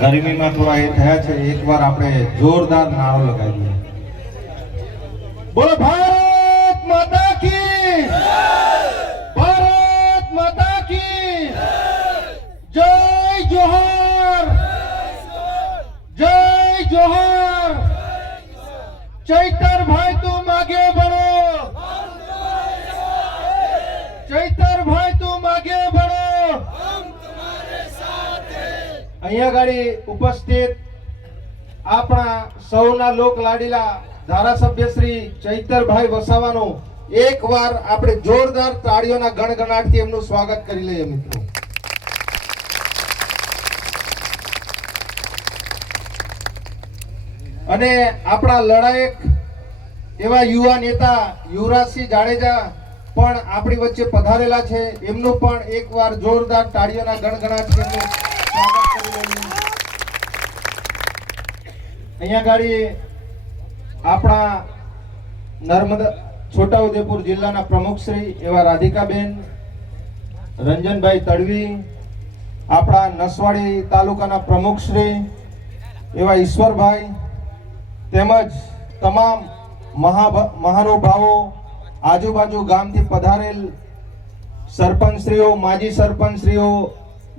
ગરમીમાં થોડા એ થયા છે, એકવાર આપણે જોરદાર નારો લગાવીએ. બોલો ભારત માતા કી ભારત માતા કી જય જોહર જય જોહર. ચૈતર ભાઈ તું આગે बढ़ो, ચૈતર ભાઈ તું આગે बढ़ो. અહીંયા ગાડી ઉપસ્થિત આપણા સૌના લોક લાડીલા ધારાસભ્ય શ્રી ચૈતરભાઈ વસાવાનું એકવાર આપણે જોરદાર તાળીઓના ગણગણાટથી એમનું સ્વાગત કરી લઈએ મિત્રો. અને આપણા લડાયક એવા યુવા નેતા યુવરાજસિંહ જાડેજા પણ આપણી વચ્ચે પધારેલા છે, એમનું પણ એકવાર જોરદાર તાળીઓના ગણગણાટથી એમનું સ્વાગત કરી લઈએ. અહીંયા ગાડી આપણા નર્મદા છોટાઉદેપુર જિલ્લાના પ્રમુખ શ્રી એવા રાધિકાબેન રંજનભાઈ તડવી, આપણા નસવાડી તાલુકાના પ્રમુખ શ્રી એવા ઈશ્વરભાઈ, તેમજ તમામ મહાનુભાવો, આજુબાજુ ગામથી પધારેલ સરપંચશ્રીઓ, માજી સરપંચશ્રીઓ,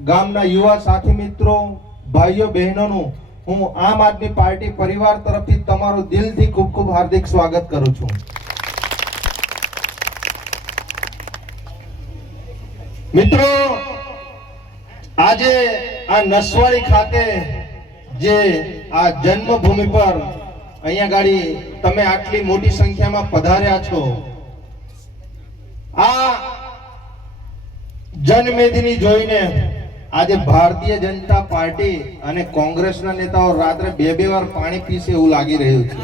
ગામના યુવા સાથી મિત્રો, ભાઈઓ બહેનોનું હું આમ આદમી પાર્ટી પરિવાર તરફથી તમારું દિલથી ખૂબ ખૂબ હાર્દિક સ્વાગત કરું છું. મિત્રો, આજે આ નસવાડી ખાતે જે આ જન્મભૂમિ પર અહીંયા ગાડી તમે આટલી મોટી સંખ્યામાં પધાર્યા છો, આ જનમેદની જોઈને આજે ભારતીય જનતા પાર્ટી અને કોંગ્રેસના નેતાઓ રાત્રે બે વાર પાણી પીશે એવું લાગી રહ્યું છે.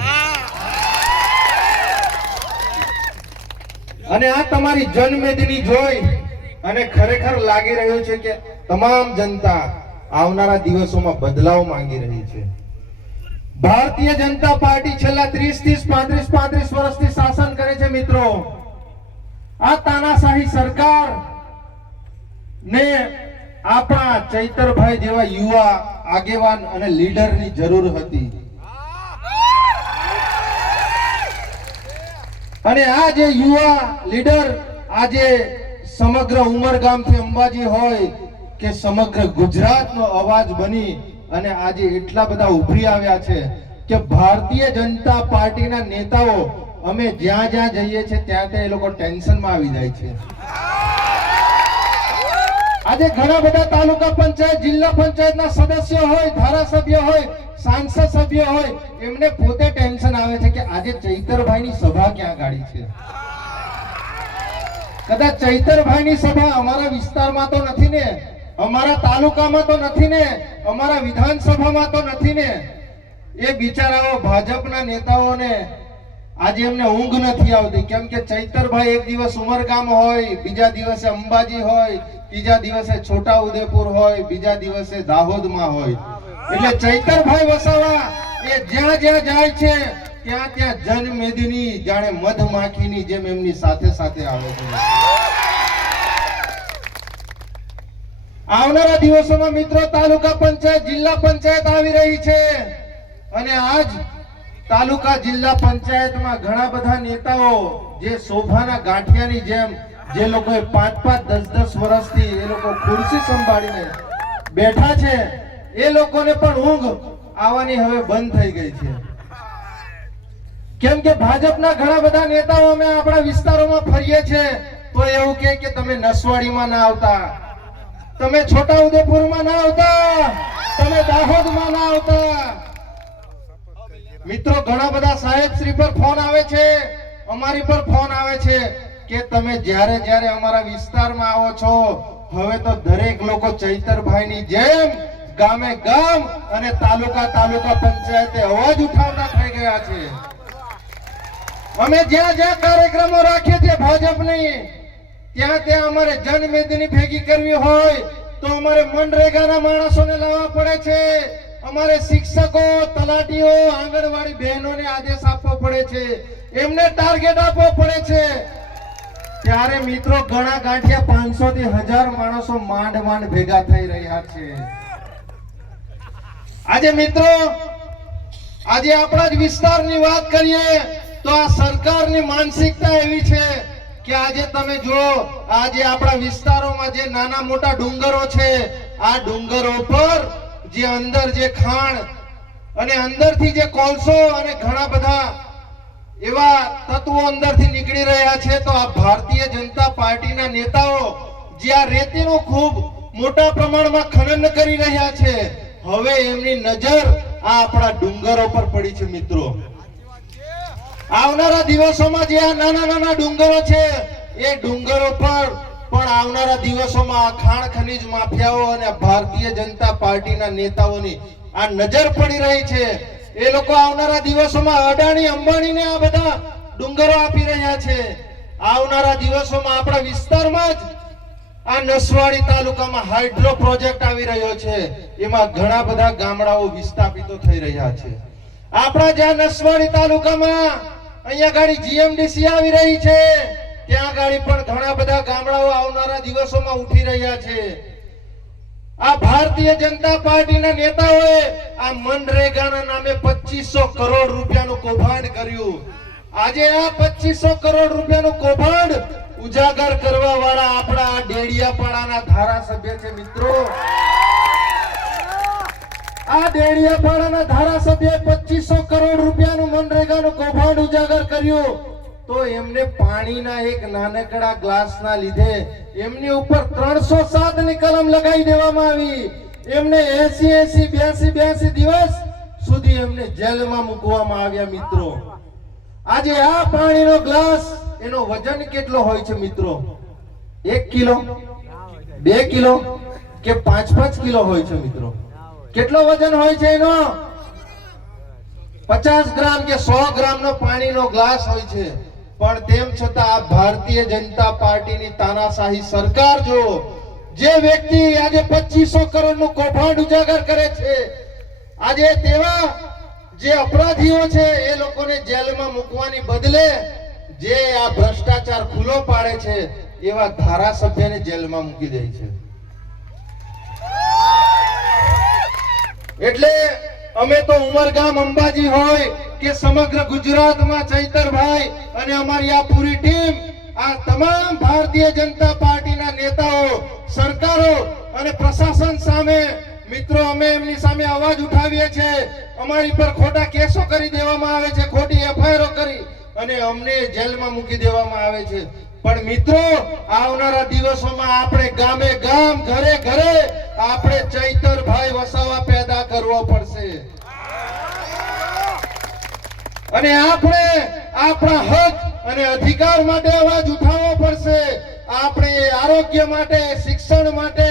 અને આ તમારી જનમેદની જોઈ અને ખરેખર લાગી રહ્યું છે કે તમામ જનતા આવનારા દિવસોમાં બદલાવ માંગી રહી છે. ભારતીય જનતા પાર્ટી છેલ્લા 35 વર્ષથી શાસન કરે છે મિત્રો. આ તાનાશાહી સરકાર ને આપણા ચૈતરભાઈ જેવા યુવા આગેવાન અને લીડરની જરૂર હતી. અને આ જે યુવા લીડર આજે સમગ્ર ઉમરગામથી અંબાજી હોય કે સમગ્ર ગુજરાતનો અવાજ બની અને આજે એટલા બધા ઉભરી આવ્યા છે કે ભારતીય જનતા પાર્ટીના નેતાઓ અમે જ્યાં જ્યાં જઈએ છીએ ત્યાં એ લોકો ટેન્શનમાં આવી જાય છે. આજે ઘણા બધા તાલુકા પંચાયત, જિલ્લા પંચાયતના સદસ્યો હોય, ધારાસભ્ય હોય, સાંસદ સભ્ય હોય, એમને પોતે ટેન્શન આવે છે કે આજે ચૈતરભાઈની સભા ક્યાં ગાડી છે. કદાચ ચૈતરભાઈની સભા અમારા વિસ્તારમાં તો નથી ને, અમારા તાલુકામાં તો નથી ને, અમારા વિધાનસભામાં તો નથી ને. એ બિચારાઓ ભાજપના નેતાઓને આજે એમને ઊંઘ નથી આવતી, કેમ કે ચૈતરભાઈ એક દિવસ ઉમરગામ હોય, બીજા દિવસે અંબાજી હોય, ત્રીજા દિવસે છોટાઉદેપુર હોય, બીજા દિવસે દાહોદમાં હોય. એટલે ચૈતરભાઈ વસાવા એ જ્યાં જ્યાં જાય છે ત્યાં ત્યાં જનમેદની જાણે મધમાખીની જેમ એમની સાથે સાથે આવે છે. આવનારા દિવસોમાં મિત્રો તાલુકા પંચાયત, જિલ્લા પંચાયત આવી રહી છે અને આજ તાલુકા જિલ્લા પંચાયતમાં ઘણા બધા નેતાઓ જે શોભાના ગાંઠિયાની જેમ જે લોકોએ 5-10 વર્ષથી એ લોકો ખુરશી સંભાળીને બેઠા છે, એ લોકોને પણ ઊંઘ આવવાની હવે બંધ થઈ ગઈ છે. કેમ કે ભાજપના ઘણા બધા નેતાઓ અમે આપણા વિસ્તારોમાં ફરીએ છીએ તો એવું કહે કે તમે નસવાડીમાં ના આવતા, તમે છોટાઉદેપુરમાં ના આવતા, તમે દાહોદમાં ના આવતા. મિત્રો, ઘણા બધા સાહેબ શ્રી પર ફોન આવે છે, અમારી પર ફોન આવે છે કે તમે જ્યારે જ્યારે અમારા વિસ્તારમાં આવો છો હવે તો દરેક લોકો ચૈતરભાઈની જેમ ગામે ગામ અને તાલુકા પંચાયતે અવાજ ઉઠાવતા થઈ ગયા છે. અમે જ્યાં જ્યાં કાર્યક્રમો રાખીએ છીએ ભાજપની, ત્યાં ત્યાં અમારે જનમેદની ભેગી કરવી હોય તો અમારે મનરેગાના માણસોને લાવવા પડે છે, અમારે શિક્ષકો, તલાટીઓ, આંગણવાડી બહેનોને આદેશ આપવો પડે છે, એમને ટાર્ગેટ આપવો પડે છે. ત્યારે મિત્રો ઘણા ગાંઠિયા 500 થી 1000 માણસો માંડ ભેગા થઈ રહ્યા છે. આજે મિત્રો, આજે આપણા જ વિસ્તારની વાત કરીએ તો આ સરકારની માનસિકતા એવી છે કે આજે તમે જો આજે આપણા વિસ્તારોમાં જે નાના મોટા ડુંગરો છે, આ ડુંગરો પર જે અંદર જે ખાણ અને અંદરથી જે કોલસો અને ઘણા બધા એવા તત્વો અંદરથી નીકળી રહ્યા છે, તો આ ભારતીય જનતા પાર્ટીના નેતાઓ જે આ રેતીનું ખૂબ મોટા પ્રમાણમાં ખનન કરી રહ્યા છે, હવે એમની નજર આ આપણા ડુંગરો પર પડી છે. મિત્રો, આવનારા દિવસોમાં જે આ નાના નાના ડુંગરો છે, એ ડુંગરો પર પણ આવનારા દિવસોમાં આ ખાણ ખનીજ માફિયાઓ અને ભારતીય જનતા પાર્ટીના નેતાઓની આ નજર પડી રહી છે. એ લોકો આવનારા દિવસોમાં અડાણી અંબાણીને આ બધા ડુંગરો આપી રહ્યા છે. આવનારા દિવસોમાં આપણા વિસ્તારમાં જ આ નસવાડી તાલુકામાં હાઇડ્રો પ્રોજેક્ટ આવી રહ્યો છે, એમાં ઘણા બધા ગામડાઓ વિસ્થાપિતો થઈ રહ્યા છે. આપણા જ્યાં નસવાડી તાલુકામાં અહીંયા ગાડી જીએમડીસી આવી રહી છે, ત્યાં ગાડી પણ ઘણા બધા ગામડાઓ આવનારા દિવસોમાં ઉઠી રહ્યા છે. આ ભારતીય જનતા પાર્ટીના નેતાઓએ આ મનરેગાના નામે 2500 કરોડ રૂપિયાનું કૌભાંડ કર્યું. આજે આ 2500 કરોડ રૂપિયાનું કૌભાંડ ઉજાગર કરવા વાળા આપણા ડેડિયાપાડાના ધારાસભ્ય છે. મિત્રો, આ ડેડિયાપાડાના ધારાસભ્યએ 2500 કરોડ રૂપિયાનું મનરેગાનું કૌભાંડ ઉજાગર કર્યું, તો એમને પાણીના એક નાનકડા ગ્લાસના લીધે એમની ઉપર 307 ની કલમ લગાવી દેવામાં આવી. એમને 82 દિવસ સુધી એમને જેલમાં મૂકવામાં આવ્યા. મિત્રો, આજે આ પાણીનો ગ્લાસ એનો વજન કેટલો હોય છે? મિત્રો, 1 કિલો, 2 કિલો કે 5 કિલો હોય છે? મિત્રો, કેટલો વજન હોય છે એનો? 50 ગ્રામ કે 100 ગ્રામનો પાણીનો ગ્લાસ હોય છે. પણ તેમ છતાં આ ભારતીય જનતા પાર્ટીની તાનાશાહી સરકાર જો જે વ્યક્તિ આજે 2500 કરોડનું કૌભાંડ ઉજાગર કરે છે, આજે તેવા જે અપરાધીઓ છે એ લોકોને જેલમાં મૂકવાની બદલે જે આ ભ્રષ્ટાચાર ખુલ્લો પાડે છે એવા ધારાસભ્યને જેલમાં મૂકી દે છે. એટલે અમે તો ઉમરગામ અંબાજી હોય કે સમગ્ર ગુજરાતમાં ચૈતરભાઈ અને અમારી આ પૂરી ટીમ, આ તમામ ભારતીય જનતા પાર્ટીના નેતાઓ, સરકારો અને પ્રશાસન સામે મિત્રો અમે એમની સામે અવાજ ઉઠાવીએ છીએ. અમારી પર ખોટા કેસો કરી દેવામાં આવે છે, ખોટી એફઆઈઆર કરી અને અમને જેલમાં મૂકી દેવામાં આવે છે. પણ મિત્રો, આવનારા દિવસોમાં આપણે ગામે ગામ, ઘરે ઘરે આપણે ચૈતરભાઈ વસાવા પેદા કરવો પડશે અને આપણે આપણા હક અને અધિકાર માટે અવાજ ઉઠાવવો પડશે. આપણે આરોગ્ય માટે, શિક્ષણ માટે,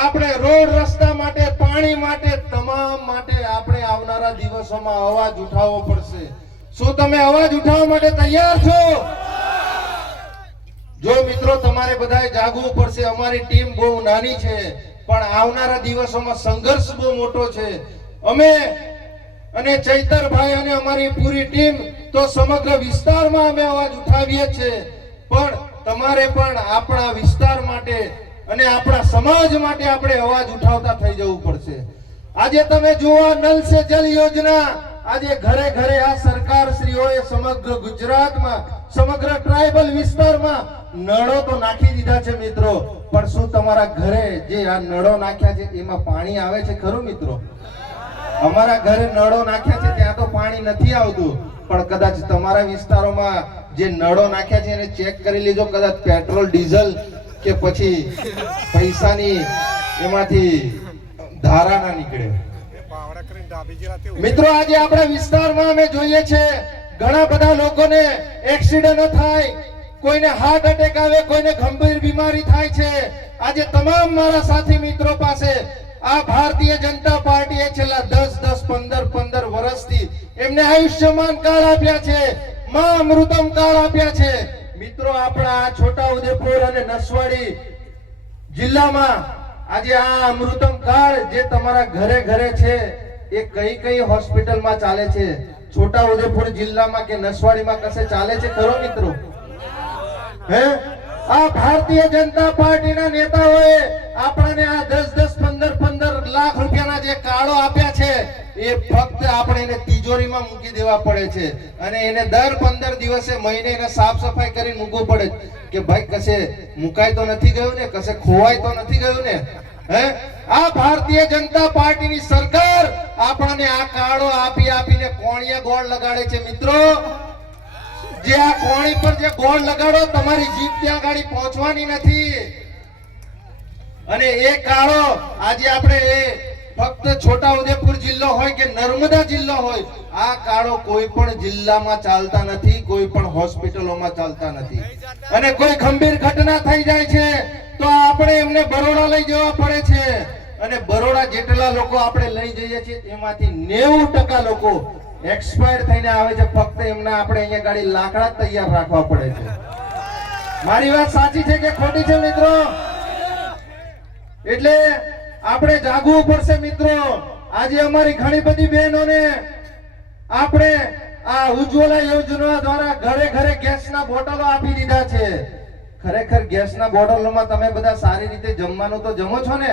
આપણે રોડ રસ્તા માટે, પાણી માટે, તમામ માટે આપણે આવનારા દિવસોમાં અવાજ ઉઠાવવો પડશે. શું તમે અવાજ ઉઠાવવા માટે તૈયાર છો? જો મિત્રો, તમારે બધાએ જાગવું પડશે. અમારી ટીમ બહુ નાની છે, પણ આવનારા દિવસોમાં સંઘર્ષ બહુ મોટો છે. અમે અને ચૈતરભાઈ અને અમારી પૂરી ટીમ તો સમગ્ર વિસ્તારમાં અમે અવાજ ઉઠાવીએ છીએ, પણ તમારે પણ આપણા વિસ્તાર માટે અને આપણા સમાજ માટે આપણે અવાજ ઉઠાવતા થઈ જવું પડશે. આજે તમે જુઓ, નલ સે જલ યોજના આજે ઘરે ઘરે આ સરકાર શ્રીઓએ સમગ્ર ગુજરાતમાં, સમગ્ર ટ્રાઇબલ વિસ્તારમાં નળો તો નાખી દીધા છે. મિત્રો, પણ શું તમારા ઘરે જે આ નળો નાખ્યા છે એમાં પાણી આવે છે ખરું? મિત્રો, અમારા ઘરે નળો નાખ્યા છે ત્યાં તો પાણી નથી આવતું, પણ કદાચ તમારા વિસ્તારોમાં જે નળો નાખ્યા છે એને ચેક કરી લેજો. કદાચ પેટ્રોલ, ડીઝલ કે પછી પૈસાની એમાંથી ધારા ના નીકળે. મિત્રો, આજે આપણા વિસ્તારમાં અમે જોઈએ છે ઘણા બધા લોકોને એક્સિડન્ટ થાય, કોઈને હાર્ટ એટેક આવે, કોઈને ગંભીર બીમારી થાય છે. આજે તમામ મારા સાથી મિત્રો પાસે આ ભારતીય જનતા પાર્ટીએ છેલ્લા 10-15 વર્ષથી એમને આયુષ્યમાન કાર્ડ આપ્યા છે, માં અમૃતમ કાર્ડ આપ્યા છે. મિત્રો, આપણા આ છોટાઉદેપુર અને નસવાડી જિલ્લામાં આજે આ અમૃતમ કાર્ડ જે તમારા ઘરે ઘરે છે એ કઈ હોસ્પિટલમાં ચાલે છે? છોટાઉદેપુર જિલ્લામાં કે નસવાડીમાં કશે ચાલે છે ખરો? મિત્રો, હે આ ભારતીય જનતા પાર્ટીના નેતાઓએ આપણને આ 10-10, 15-15 લાખ રૂપિયાના જે કાર્ડો આપ્યા છે એ ફક્ત આપણે એને તિજોરીમાં મૂકી દેવા પડે છે અને એને દર 15 દિવસે મહિને એને સાફ સફાઈ કરીને મૂકવું પડે કે ભાઈ કશે મુકાય તો નથી ગયું ને, કશે ખોવાય તો નથી ગયું ને. હે, આ ભારતીય જનતા પાર્ટીની સરકાર આપણને આ કાર્ડો આપીને કોણીએ ગોળ લગાડે છે. મિત્રો, જે આ કોણી પર જે ગોળ લગાડો, તમારી જીભ ત્યાં ગાડી પહોંચવાની નથી. અને એ કાર્ડો આજે આપણે ફક્ત છોટાઉદેપુર જિલ્લો હોય કે નર્મદા જિલ્લો હોય, આ કાર્ડો કોઈ પણ જિલ્લામાં ચાલતા નથી, કોઈ પણ હોસ્પિટલોમાં ચાલતા નથી. અને કોઈ ગંભીર ઘટના થઈ જાય છે તો આપણે એમને બરોડા લઈ જવા પડે છે. અને બરોડા જેટલા લોકો આપણે લઈ જઈએ છીએ એમાંથી 90% લોકો એક્સપાયર થઈને આવે છે. ફક્ત એમને આપણે અહીંયા ગાડી લાકડા તૈયાર રાખવા પડે છે. મારી વાત સાચી છે કે ખોટી છે મિત્રો? એટલે આપણે જાગવું પડશે મિત્રો. આજે અમારી ઘણી બધી બહેનોને આપણે આ ઉજ્જવલા યોજના દ્વારા ઘરે ઘરે ગેસના બોટલો આપી દીધા છે. ખરેખર ગેસના બોટલોમાં તમે બધા સારી રીતે જમવાનું તો જમો છો ને?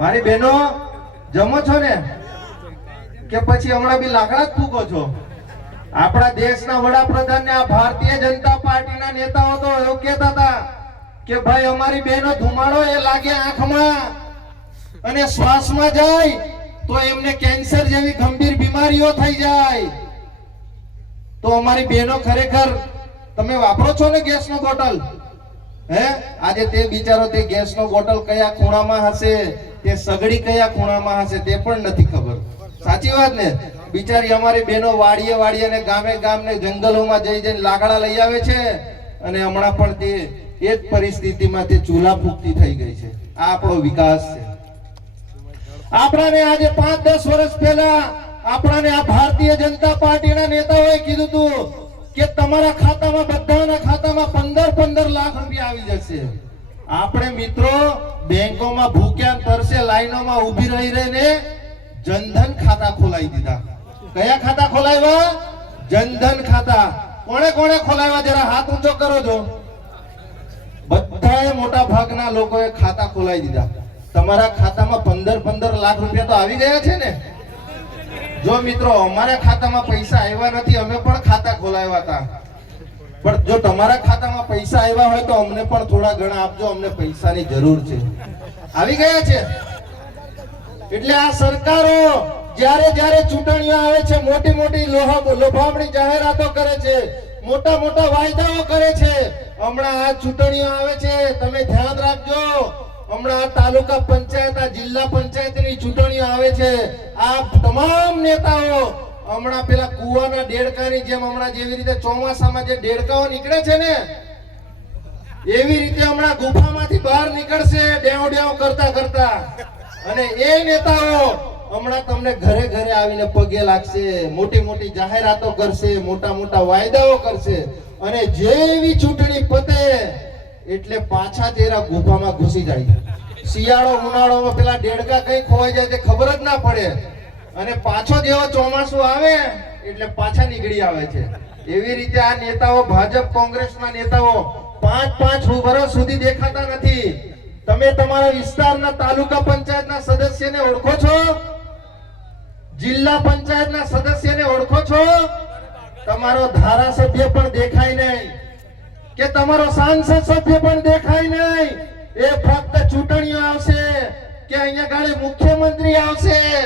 મારી બહેનો જમો છો ને? કે પછી હમણાં બી લાકડા જ ફૂંકો છો? આપણા દેશના વડાપ્રધાન ને આ ભારતીય જનતા પાર્ટીના નેતાઓ તો એવું કહેતા હતા કે ભાઈ અમારી બહેનો ધુમાડો એ લાગે આંખમાં અને શ્વાસમાં જાય તો એમને કેન્સર જેવી ગંભીર બીમારીઓ થઈ જાય. તો અમારી બહેનો ખરેખર તમે વાપરો છો ને ગેસનો બોટલ? હે, આજે તે બિચારો તે ગેસનો બોટલ કયા ખૂણામાં હશે, તે સગડી કયા ખૂણામાં હશે તે પણ નથી ખબર. સાચી વાત ને? બિચારી અમારી બહેનો વાડીએ અને ગામે ને જંગલોમાં જઈને લાકડા લઈ આવે છે અને હમણાં પણ તે એ જ પરિસ્થિતિમાં તે ચૂલા ફૂંકતી થઈ ગઈ છે. આ આપણો વિકાસ છે. આપણાને આજે 5-10 વર્ષ પહેલા આપણાને આ ભારતીય જનતા પાર્ટીના નેતાઓએ કીધું હતું કે તમારા ખાતામાં, બધાના ખાતામાં 15 લાખ રૂપિયા આવી જશે. આપણે મિત્રો બેંકોમાં ભૂખ્યા તરસે લાઈનોમાં ઊભી રહીને જનધન ખાતા ખોલાવી દીધા. કયા ખાતા ખોલાવ્યા? જનધન ખાતા. કોણે ખોલાવ્યા? જરા હાથ ઊંચો કરો છો. બધાએ મોટા ભાગના લોકોએ ખાતા ખોલાવી દીધા. તમારા ખાતામાં 15 લાખ રૂપિયા તો આવી ગયા છે ને? જો મિત્રો અમારા ખાતામાં પૈસા આવ્યા નથી, અમે પણ ખાતા ખોલાવ્યા હતા. પણ જો તમારા ખાતામાં પૈસા આવ્યા હોય તો અમને પણ થોડા ઘણા આપજો, અમને પૈસાની જરૂર છે. આવી ગયા છે? એટલે આ સરકારો જ્યારે ચૂંટણીઓ આવે છે, મોટી લોભામણી જાહેરાતો કરે છે, મોટા વાયદાઓ કરે છે. હમણાં આ ચૂંટણીઓ આવે છે, તમે ધ્યાન રાખજો. હમણાં તાલુકા પંચાયત, જિલ્લા પંચાયતની ચૂંટણીઓ આવે છે. આ તમામ નેતાઓ હમણાં પેલા કુવાના દેડકાની જેમ, હમણાં જેવી રીતે ચોમાસામાં જે દેડકાઓ નીકળે છે ને, એવી રીતે હમણાં ગુફામાંથી બહાર નીકળશે ડેવ કરતા. અને એ નેતાઓ હમણાં તમને ઘરે આવીને પગે લાગશે, મોટી જાહેરાતો કરશે, મોટા વાયદાઓ કરશે. અને જેવી ચૂંટણી પતે એટલે પાછા તેરા ગુફામાં ઘૂસી જાય. શિયાળો ઉનાળોમાં પેલા દેડકા કઈ ખોવાઈ જાય તે ખબર જ ના પડે. અને પાછો જેવો ચોમાસું આવે એટલે પાછા નીકળી આવે છે. એવી રીતે આ નેતાઓ, ભાજપ કોંગ્રેસના નેતાઓ 5 વર્ષ સુધી દેખાતા નથી. તમે તમારા વિસ્તારના તાલુકા પંચાયતના સદસ્યને ઓળખો છો? જિલ્લા પંચાયતના સદસ્યને ઓળખો છો? તમારો ધારાસભ્ય પણ દેખાય નહીં કે તમારો સાંસદ સભ્ય પણ દેખાય નહીં. એ ફક્ત ચૂંટણીઓ આવશે કે અહીંયા ગાડી મુખ્યમંત્રી આવશે